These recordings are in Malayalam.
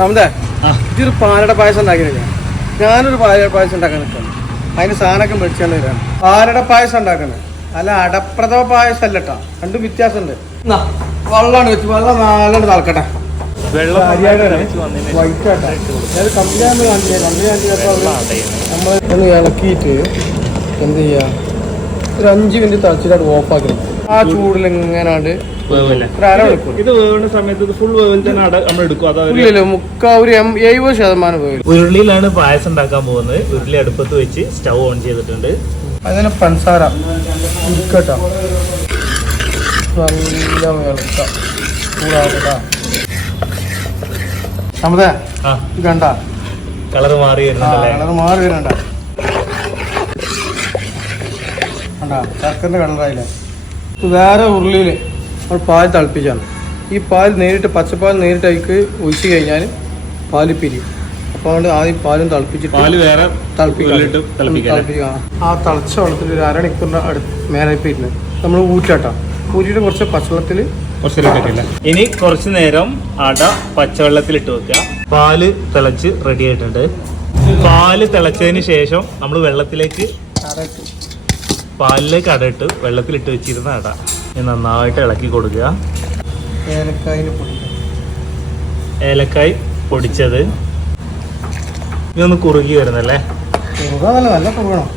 സമതേ. ഇതൊരു പാലട പായസം ഉണ്ടാക്കിയില്ല? ഞാനൊരു പാലട പായസം ഉണ്ടാക്കാൻ നിൽക്കുന്നു അതിന് സാധനമൊക്കെ മേടിച്ചാൽ വരാം പാലട പായസം ഉണ്ടാക്കുന്നത്. അല്ല അടപ്രഥമ പായസം അല്ല കേട്ടോ രണ്ടും വ്യത്യാസമുണ്ട്. വെള്ളമാണ് വെച്ച് വെള്ളം നാലെണ്ണം തളക്കട്ടെ. വെള്ളം നമ്മൾ ഇളക്കിയിട്ട് എന്ത് ചെയ്യാ? ഒരു അഞ്ച് മിനിറ്റ് തളച്ചിട്ട് ഓഫാക്കി ആ ചൂടിൽ അരമണിക്കൂർ ഇത് വേവുന്ന സമയത്ത് ഇത് ഫുൾ വേവിൽ തന്നെ നമ്മൾ എടുക്കും. അതായത് ഒരു- എഴുപത് ശതമാനം ഉരുളിയിലാണ് പായസം ഉണ്ടാക്കാൻ പോകുന്നത്. ഉരുളി അടുപ്പത്ത് വെച്ച് സ്റ്റൗ ഓൺ ചെയ്തിട്ടുണ്ട്. അതിന് പഞ്ചസാര ഉരുക്കട്ടോ നല്ല കണ്ട? കളർ മാറി വരുന്നുണ്ടല്ലേ കളർ മാറി വരണ്ട കണ്ട? ശർക്കറിന്റെ കളറായില്ലേ വേറെ ഉരുളിയിൽ നമ്മൾ പാൽ തിളപ്പിച്ചാണ്. ഈ പാൽ നേരിട്ട് പച്ചപ്പാൽ നേരിട്ട് അതിക്ക് ഒഴിച്ച് കഴിഞ്ഞാൽ പാൽ പിരിയും. അപ്പോൾ അതുകൊണ്ട് ആദ്യം പാലും തിളപ്പിച്ചിട്ട് പാൽ വേറെ തിളപ്പിക്കാം. ആ തിളച്ച വെള്ളത്തിൽ ഒരു അരമണിക്കൂറിന്റെ അടുത്ത് മേലെ നമ്മൾ ഊറ്റാട്ടാം. ഊറ്റിയിട്ട് കുറച്ച് പച്ചവെള്ളത്തിൽ. ഇനി കുറച്ച് നേരം അട പച്ചവെള്ളത്തിൽ ഇട്ട് വെക്കുക. പാൽ തിളച്ച് റെഡി ആയിട്ടുണ്ട്. പാൽ തിളച്ചതിന് ശേഷം നമ്മൾ വെള്ളത്തിലേക്ക് പാലിലേക്ക് അട ഇട്ട് വെള്ളത്തിലിട്ട് വെച്ചിരുന്ന അട. നന്നായിട്ട് ഇളക്കി കൊടുക്കുക. ഏലക്കായി പൊടിച്ചത്. ഇതൊന്ന് കുറുകി വരുന്നല്ലേ നല്ല കുറുകണം.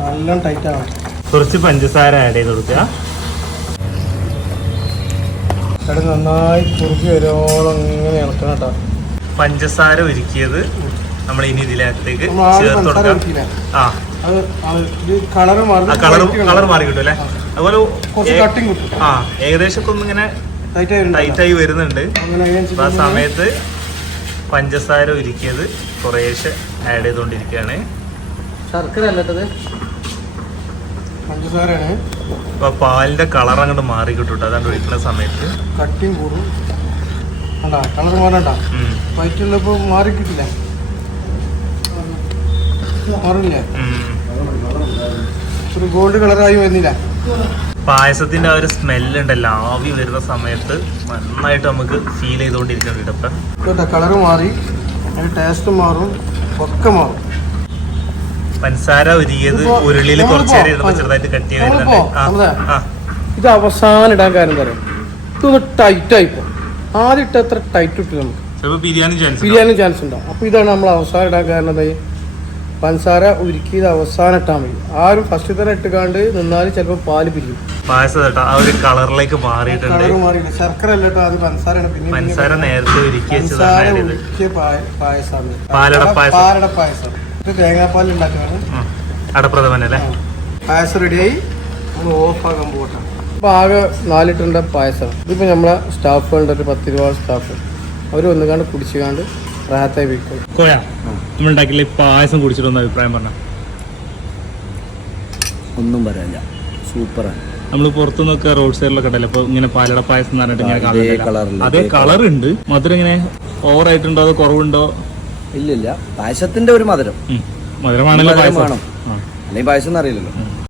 നല്ല ടൈറ്റ് ആവണം. കുറച്ച് പഞ്ചസാര ആഡ് ചെയ്ത് കൊടുക്കുക. ഇവിടെ നന്നായി കുറുകി വരുവോളം ഇങ്ങനെ ഇളക്കണം കേട്ടോ. പഞ്ചസാര ഉരുക്കിയത് നമ്മൾ ഇനി ഇതിനകത്തേക്ക് ചേർത്ത് കൊടുക്കാം. ആ. കളറ് മാറി കളർ കളർ മാറി കിട്ടും അല്ലേ? അതുപോലെ കട്ടിങ് കിട്ടും. ആ ഏകദേശം ഒക്കെ ഒന്നിങ്ങനെ ടൈറ്റ് ആയി ടൈറ്റ് ആയി വരുന്നുണ്ട്. ആ സമയത്ത് പഞ്ചസാര ഒരുക്കിയത് കുറേശ്ശെ ആഡ് ചെയ്തുകൊണ്ടിരിക്കുകയാണ് ശർക്കര പഞ്ചസാരയാണ്. അപ്പൊ പാലിന്റെ കളർ അങ്ങോട്ട് മാറി കിട്ടും അതാണ് അതാണ്ട് ഒഴിക്കുന്ന സമയത്ത്. കട്ടിങ് കൂടും. കണ്ടാ കളർ മാറണ്ട. ഉം, മാറി കിട്ടില്ല മാറില്ല. ഒരു ഗോൾഡ് കളറായി വരുന്നില്ല. പായസത്തിന്റെ ആ ഒരു സ്മെല്ല് ഉണ്ടല്ലോ ആവി വരുന്ന സമയത്ത് നന്നായിട്ട് നമുക്ക് ഫീൽ ചെയ്തോണ്ടിരിക്കാം ഇടപ്പം കളറ് മാറി ടേസ്റ്റ് മാറും ഒക്കെ മാറും. പഞ്ചസാര ഉരുകിയത് ഉരുളിയിൽ കുറച്ച് നേരം ഇരുന്നപ്പോ നമ്മളിപ്പോ- ചെറുതായിട്ട് കട്ടി വരുന്നുണ്ട്. ഇത് അവസാനം ഇടാൻ കാര്യം പറയാം ഇതൊന്ന് ടൈറ്റ് ആയിപ്പോ ആദ്യം ഇട്ട് അത്ര ടൈറ്റ് ഇട്ടു നമുക്ക്. ബിരിയാണി ചാൻസ് ബിരിയാണി ചാൻസ് ഉണ്ടാവും. അപ്പൊ ഇതാണ് നമ്മൾ അവസാനം ഇടാൻ കാരണം എന്തായി? പഞ്ചസാര ഉരുക്കിയത് അവസാനം ഇട്ടാൽ മതി. ആരും ഫസ്റ്റ് തന്നെ ഇട്ടുകാണ്ട് നിന്നാൽ ചിലപ്പോൾ പാൽ പിരിയും. പായസം കേട്ടോ ആ ഒരു കളറിലേക്ക് മാറിയിട്ടുണ്ട്. ശർക്കര അല്ല കേട്ടോ അത് പഞ്ചസാരയാണ് പിന്നെ പഞ്ചസാര നേരത്തെ ഉരുക്കി. ഉരുക്കിയ പായസമാണ് പാലട പായസം. പാലട പായസം. ഇത് തേങ്ങാപ്പാൽ ഉണ്ടാക്കുകയാണ്. അടപ്രഥമനല്ലേ? പായസം റെഡിയായി. നമ്മൾ ഓഫ് ആകാൻ പോകട്ടെ. അപ്പോൾ ആകെ നാല് ലിറ്ററിന്റെ പായസം ഇതിപ്പോ നമ്മളെ സ്റ്റാഫുകളുടെ ഒരു പത്തിരുപാട് സ്റ്റാഫ് അവർ ഒന്നുകാണ്ട് കുടിച്ചുകാണ്ട് കോയ നമ്മൾ ഉണ്ടാക്കില്ല പായസം കുടിച്ചിട്ടൊന്ന് അഭിപ്രായം പറഞ്ഞ? ഒന്നും പറയാനില്ല. സൂപ്പറാണ്. നമ്മൾ പുറത്തുനിന്നൊക്കെ റോഡ് സൈഡിലൊക്കെ ഉണ്ടല്ലോ അപ്പൊ ഇങ്ങനെ പാലട പായസം എന്ന് പറഞ്ഞിട്ട് അതേ കളർ ഉണ്ട്. മധുരം ഇങ്ങനെ ഓവർ ആയിട്ടുണ്ടോ അതോ കുറവുണ്ടോ? ഇല്ലില്ല. പായസത്തിന്റെ ഒരു മധുരം. മധുരമാണല്ലോ മധുരം പായസം. അല്ലെങ്കിൽ പായസം എന്നറിയില്ലല്ലോ അറിയില്ലല്ലോ.